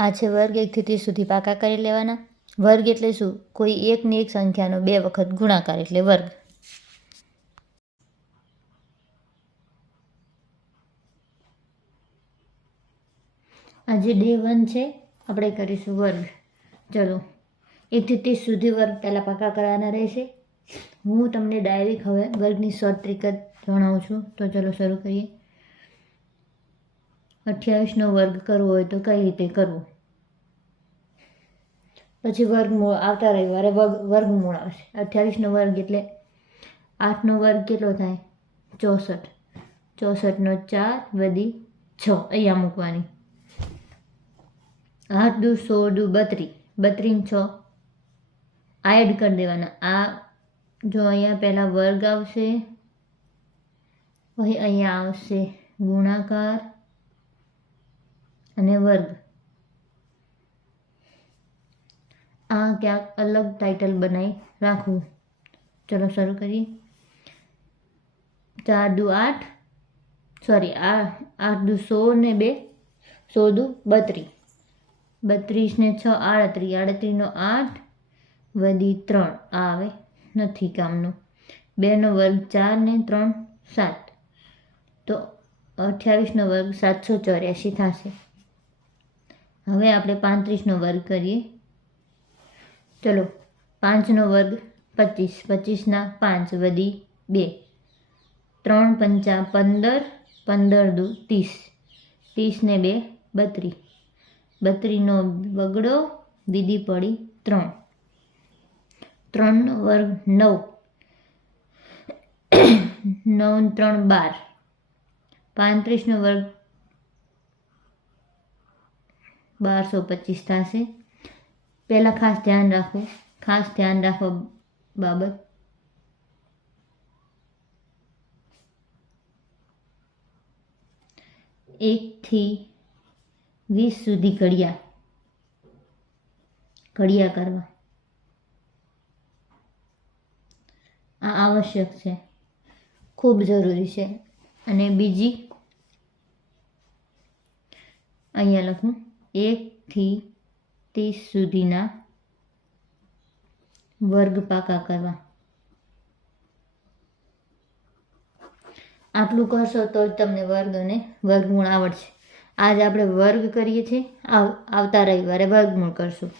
આ છે વર્ગ એકથી ત્રીસ સુધી પાકા કરી લેવાના. વર્ગ એટલે શું? કોઈ એકની એક સંખ્યાનો બે વખત ગુણાકાર એટલે વર્ગ. આજે ડે વન છે. આપણે કરીશું વર્ગ. ચલો. એકથી ત્રીસ સુધી વર્ગ પહેલાં પાકા કરવાના રહેશે. હું તમને ડાયરેક્ટ હવે વર્ગની શોર્ટ ટ્રીક જ જણાવું છું. તો ચલો શરૂ કરીએ. અઠ્યાવીસનો વર્ગ કરવો હોય તો કઈ રીતે કરવો? પછી વર્ગમૂળ આવતા રવિવારે વર્ગ વર્ગમૂળ આવશે. અઠ્યાવીસનો વર્ગ એટલે આઠનો વર્ગ કેટલો થાય? ચોસઠ. ચોસઠનો ચાર વધી છ. અહીંયા મૂકવાની. આઠ દુ સોળ દુ બત્રી બત્રીસ છ. આ એડ કરી દેવાના. આ જો અહીંયા પહેલાં વર્ગ આવશે પછી અહીંયા આવશે ગુણાકાર. અને વર્ગ. આ ક્યાંક અલગ ટાઇટલ બનાવી રાખવું ચલો શરૂ કરીએ. ચાર દુ આઠ. સોરી આ આઠ દુ સો ને બે. સો દુ બત્રીસ બત્રીસ ને છ આડત્રીસ આડત્રીસનો આઠ વધી ત્રણ. આ આવે નથી કામનું. બેનો વર્ગ ચાર ને ત્રણ સાત. તો અઠ્યાવીસનો વર્ગ સાતસો ચોર્યાસી થશે. હવે આપણે પાંત્રીસનો વર્ગ કરીએ. ચલો, પાંચનો વર્ગ પચીસ. પચીસના પાંચ વધી બે. ત્રણ પંચા પંદર પંદર દુ ત્રીસ. ત્રીસને બે બત્રીસ બત્રીસનો બગડો વિધિ પડી ત્રણ. ત્રણનો વર્ગ નવ. નવ ત્રણ બાર. પાંત્રીસનો વર્ગ બારસો પચીસ થશે. પહેલાં ખાસ ધ્યાન રાખવું ખાસ ધ્યાન રાખવા બાબત. એકથી વીસ સુધી ઘડિયા. ઘડિયા કરવા. આ આવશ્યક છે. ખૂબ જરૂરી છે. અને બીજી અહીંયા લખું. એકથી ત્રીસ સુધીના વર્ગ પાકા કરવા. આટલું કરશો તો જ તમને વર્ગ અને વર્ગમૂળ આવડશે. આજ આપણે વર્ગ કરીએ છીએ, આવ, આવતા રવિવારે વર્ગમૂળ કરશું.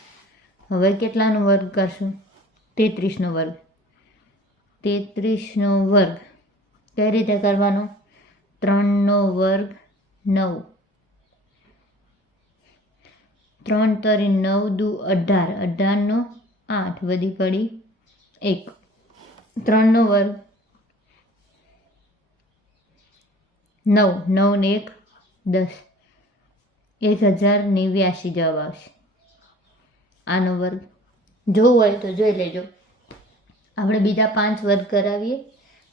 હવે કેટલાનો વર્ગ કરશું? તેત્રીસનો વર્ગ. તેત્રીસનો વર્ગ કઈ રીતે કરવાનો? ત્રણનો વર્ગ નવ. ત્રણ તરી નવ દુ અઢાર. અઢારનો આઠ. વધી પડી એક. ત્રણનો વર્ગ નવ. નવ ને એક, દસ. એક હજાર નેવ્યાસી જવાબ આવશે. આનો વર્ગ જોવું હોય તો જોઈ લેજો. આપણે બીજા પાંચ વર્ગ કરાવીએ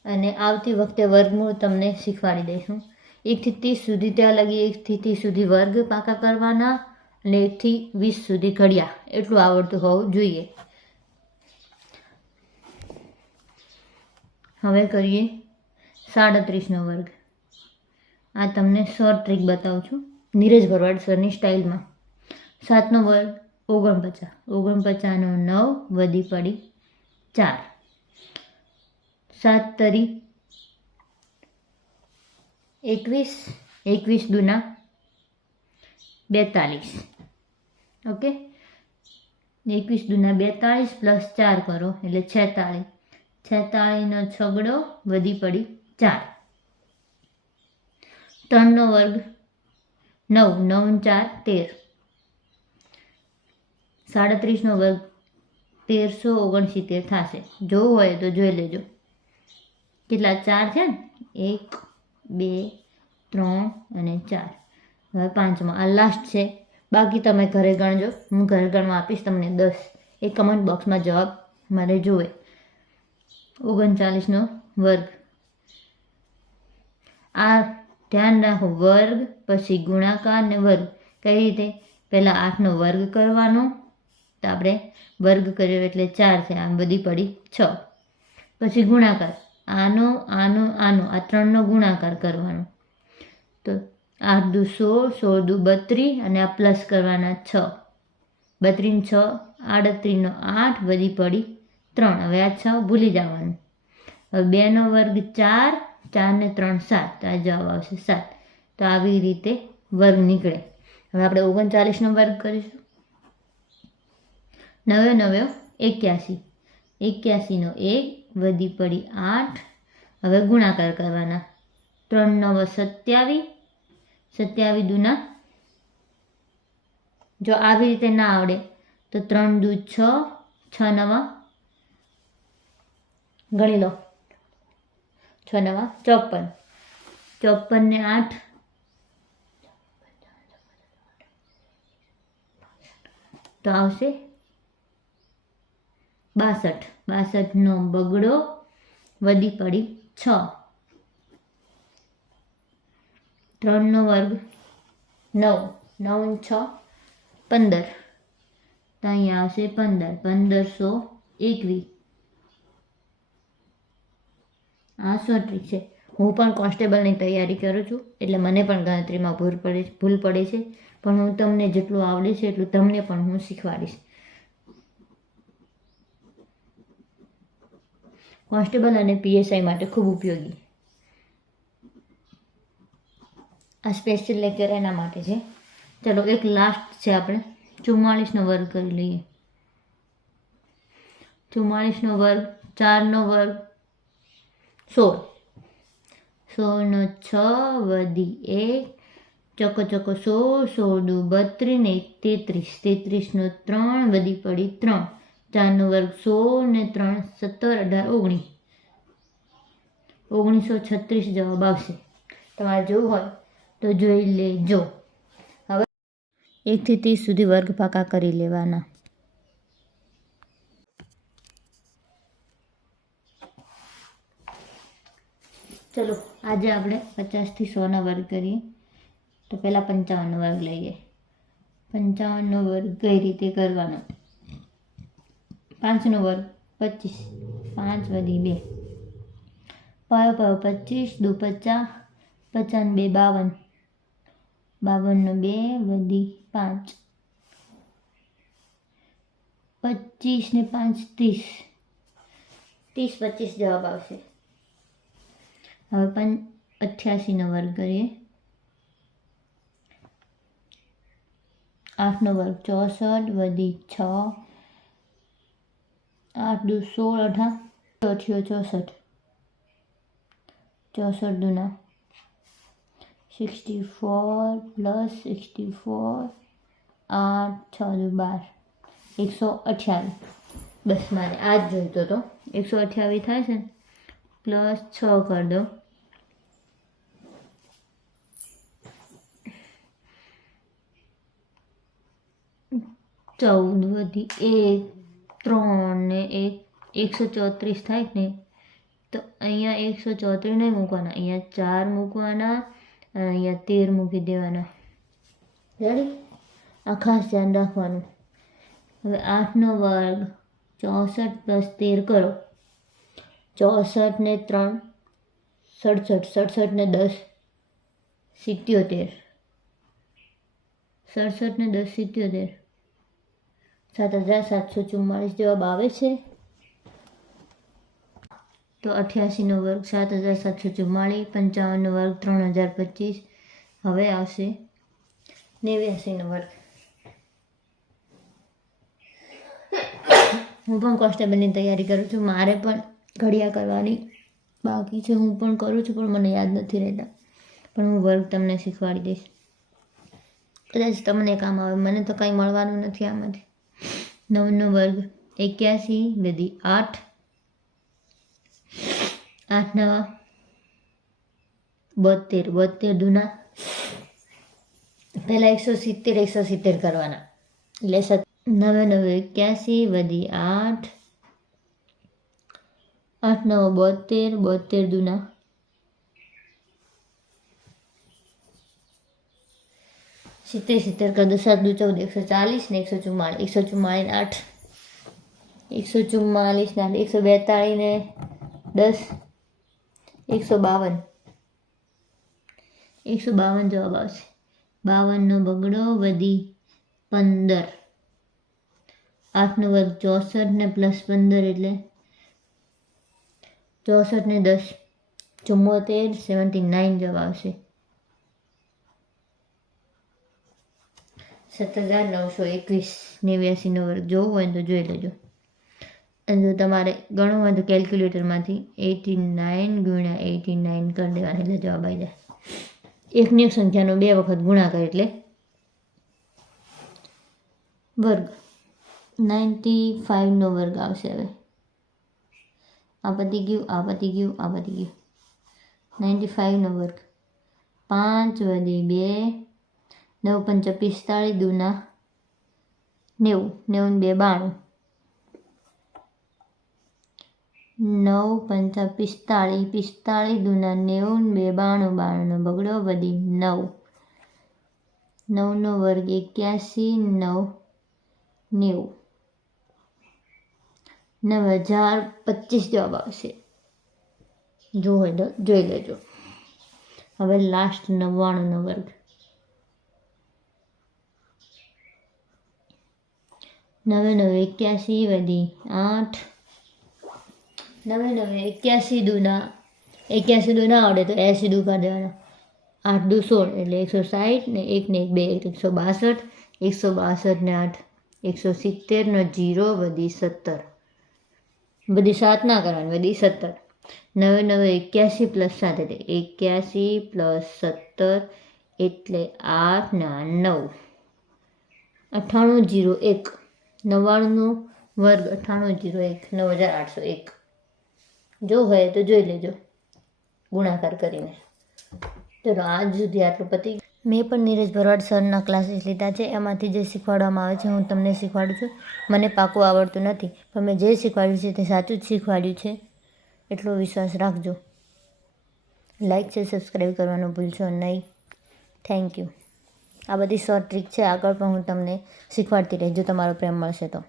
અને આવતી વખતે વર્ગમૂળ તમને શીખવાડી દઈશું. એકથી ત્રીસ સુધી ત્યાં લગી એકથી ત્રીસ સુધી વર્ગ પાકા કરવાના. એકથી વીસ સુધી ઘડિયા. એટલું આવડતું હોવું જોઈએ. હવે કરીએ સાડત્રીસનો વર્ગ. આ તમને સર ટ્રીક બતાવું છું. નીરજ ભરવાડ સરની સ્ટાઇલમાં. સાતનો વર્ગ, ઓગણપચાસ. ઓગણપચાસનો નવ, વધી પડી ચાર. સાત તરી એકવીસ એકવીસ દુના બેતાલીસ. ઓકે? એકવીસ દુના બેતાળીસ પ્લસ ચાર કરો, એટલે છેતાળીસ છેતાળીસનો છગડો વધી પડી ચાર. ત્રણનો વર્ગ નવ નવ ચાર, તેર. સાડત્રીસનો વર્ગ તેરસો ઓગણસિત્તેર થશે. જોવું હોય તો જોઈ લેજો. કેટલા? ચાર છે ને? એક, બે, ત્રણ અને ચાર. હવે પાંચમાં આ લાસ્ટ છે. બાકી તમે ઘરે ગણજો. હું ઘરે ગણવા આપીશ તમને દસ. એ કમેન્ટ બોક્સમાં જવાબ મારે જોવે. ઓગણચાલીસનો વર્ગ. આ ધ્યાન રાખો. વર્ગ પછી ગુણાકાર ને વર્ગ. કઈ રીતે? પહેલાં આઠનો વર્ગ કરવાનો. તો આપણે વર્ગ કર્યો એટલે ચાર છે. આમ બધી પડી છ. પછી ગુણાકાર. આનો આનો આનો. આ ત્રણનો ગુણાકાર કરવાનો. તો આઠ દુ સોળ સોળ દુ બત્રીસ અને આ પ્લસ કરવાના છ. બત્રીસ છ આડત્રીસનો આઠ, વધી પડી ત્રણ. હવે આ છ ભૂલી જવાનું. હવે બેનો વર્ગ ચાર, ચારને ત્રણ સાત. આ જવાબ આવશે સાત. તો આવી રીતે વર્ગ નીકળે. હવે આપણે ઓગણચાલીસનો વર્ગ કરીશું. નવે નવે એક્યાસી. એક્યાસીનો એક, વધી પડી આઠ. હવે ગુણાકાર કરવાના. ત્રણ, નવ, સત્યાવીસ. સત્યાવીસ દુના જો આવી રીતે ના આવડે, તો ત્રણ દૂ છ છ નવા. ગણી લો. છ નવા, ચોપન. ચોપન ને આઠ. તો આવશે બાસઠ. બાસઠનો બગડો વધી પડી છ. ત્રણનો વર્ગ. નવ. નવ છ? પંદર. તો અહીંયા આવશે પંદર. પંદરસો એકવીસ. આ સોત્રીસ છે. હું પણ કોન્સ્ટેબલની તૈયારી કરું છું, એટલે મને પણ ગણતરીમાં ભૂલ પડે ભૂલ પડે છે. પણ હું તમને જેટલું આવડે છે એટલું તમને પણ હું શીખવાડીશ. કોન્સ્ટેબલ અને પીએસઆઈ માટે ખૂબ ઉપયોગી. આ સ્પેશિયલ લેક્ચર એના માટે છે. ચલો એક લાસ્ટ છે આપણે. ચુમ્માળીસનો વર્ગ કરી લઈએ. ચુમ્માળીસનો વર્ગ, ચારનો વર્ગ, સોળ. સોળનો છ વધી એક, ચોકો ચોકો સોળ સોળ દુ બત્રીસ ને તેત્રીસ. તેત્રીસનો ત્રણ વધી પડી ત્રણ. ચારનો વર્ગ સોળ ને ત્રણ સત્તર, અઢાર, ઓગણીસ. ઓગણીસો છત્રીસ જવાબ આવશે. તમારે જોવું હોય તો જોઈ લેજો. હવે એકથી ત્રીસ સુધી વર્ગ પાકા કરી લેવાના. ચલો, આજે આપણે પચાસથી સોનો વર્ગ કરીએ. તો પહેલાં પંચાવનનો વર્ગ લઈએ. પંચાવનનો વર્ગ કઈ રીતે કરવાનો? પાંચનો વર્ગ, પચીસ. પાંચ વધી બે. પાયો પાયો પચીસ, દુ પચાસ. પચાસ બે, બાવન. બાવનનો બે, વધી પાંચ. પચીસ ને પાંચ, ત્રીસ. ત્રીસ, પચીસ જવાબ આવશે. હવે પણ અઠ્યાસીનો વર્ગ કરીએ. આઠનો વર્ગ ચોસઠ, વધી છ. આઠ દુ સોળ, અઢાર. ચોથીઓ ચોસઠ. ચોસઠ દુના સિક્સટી પ્લસ સિક્સટી ફોર આઠ, છ બાર. એકસો અઠ્યાવીસ. બસ મારે આ જ જોઈતો હતો. એકસો અઠ્યાવીસ થાય છે ને? પ્લસ છ કરી દો. ચૌદ વધી એક, ત્રણ ને એક. એકસો ચોત્રીસ થાય ને તો અહીંયા એકસો ચોત્રીસ નહીં મૂકવાના. અહીંયા ચાર મૂકવાના. અને અહીંયા તેર મૂકી દેવાના રેડી આ ખાસ ધ્યાન રાખવાનું હવે આઠનો વર્ગ ચોસઠ પ્લસ તેર કરો ચોસઠ ને ત્રણ સડસઠ સડસઠ ને દસ સિત્યોતેર સડસઠ ને દસ સિત્યોતેર સાત હજાર સાતસો ચુમ્માળીસ જવાબ આવે છે તો અઠ્યાસીનો વર્ગ સાત હજાર સાતસો ચુમ્માળીસ, પંચાવનનો વર્ગ ત્રણ હજાર પચીસ. હવે આવશે નેવ્યાસીનો વર્ગ. હું પણ કોન્સ્ટેબલની તૈયારી કરું છું. મારે પણ ઘડિયા કરવાની બાકી છે. હું પણ કરું છું, પણ મને યાદ નથી રહેતા. પણ હું વર્ગ તમને શીખવાડી દઈશ. કદાચ તમને કામ આવે. મને તો કાંઈ મળવાનું નથી આમાંથી. નવનો વર્ગ એક્યાસી વધી આઠ. આઠ, નવા. બોતેર બોતેર દુના. પહેલાં એકસો સિત્તેર એકસો સિત્તેર કરવાના. એટલે સત નવે નવે, એક્યાસી વધી આઠ. આઠ, નવ બોતેર બોતેર દુના. સિત્તેર સિત્તેર કર સાત દુ ચૌદ, એકસો ચાલીસ ને એકસો ચુમ્માળીસ. એકસો ચુમ્માળીસ આઠ. એકસો ચુમ્માલીસ ને એકસો બેતાળીસ ને દસ. એકસો બાવન. એકસો બાવન જવાબ આવશે. બાવનનો બગડો વધી પંદર. આઠનો વર્ગ ચોસઠ ને પ્લસ પંદર એટલે ચોસઠ ને દસ. ચુમ્મોતેર, સેવન્ટી નાઇન જવાબ આવશે. સત્તર હજાર નવસો એકવીસ નેવ્યાસીનો વર્ગ. જોવું હોય તો જોઈ લેજો. જો તમારે ઘણું હોય તો કેલ્ક્યુલેટરમાંથી એટી નાઇન ગુણ્યા એટી નાઇન કરી દેવાના એટલે જવાબ આવી જાય. એકની એક સંખ્યાનો બે વખત ગુણાકાર એટલે વર્ગ. નાઇન્ટી ફાઇવનો વર્ગ આવશે હવે. આ પતી ગયું આ પતી ગયું આ પતી ગયું. નાઇન્ટી ફાઇવનો વર્ગ. પાંચ વધી બે, નવ પંચ પિસ્તાળીસ દૂના નેવું. નેવું બે બાણું. નવ પંચા પિસ્તાળીસ પિસ્તાળીસ દુના નેવું બે બાણું બાણુંનો બગડો વધી નવ. નવનો વર્ગ એક્યાસી, નવ નેવું. નવ હજાર પચીસ જવાબ આવશે. જો હોય તો જોઈ લેજો. હવે લાસ્ટ નવ્વાણુંનો વર્ગ. નવે નવ એક્યાસી વધી આઠ નવે નવે એક્યાસી દુના એક્યાસી દુ ના આવડે તો એંસી દુ કરી દેવાના. આઠ દૂ સોળ, એટલે એકસો સાઠ ને એક ને એક બે એકસો બાસઠ એકસો બાસઠ ને આઠ, એકસો સિત્તેરનો જીરો વધી સત્તર. બધી સાત ના કરવાની બધી સત્તર. નવે નવે એક્યાસી પ્લસ સાત, એટલે એક્યાસી પ્લસ સત્તર, એટલે આઠ ના નવ. અઠ્ઠાણું જીરો એક, નવ્વાણુંનો વર્ગ અઠ્ઠાણું જીરો એક, નવ હજાર આઠસો એક. જો હોય તો જોઈ લેજો. ગુણાકાર કરીને. ચલો, આજ સુધી આટલું પતી મેં પણ નીરજ ભરવાડ સરના ક્લાસીસ લીધા છે. એમાંથી જે શીખવાડવામાં આવે છે, હું તમને શીખવાડું છું. મને પાકું આવડતું નથી, પણ મેં જે શીખવાડ્યું છે તે સાચું જ શીખવાડ્યું છે. એટલો વિશ્વાસ રાખજો. લાઈક છે સબસ્ક્રાઈબ કરવાનું ભૂલશો નહીં. થેન્ક યુ આ બધી શોર્ટ ટ્રીક છે, આગળ પણ હું તમને શીખવાડતી રહીશ, જો તમારો પ્રેમ મળશે તો.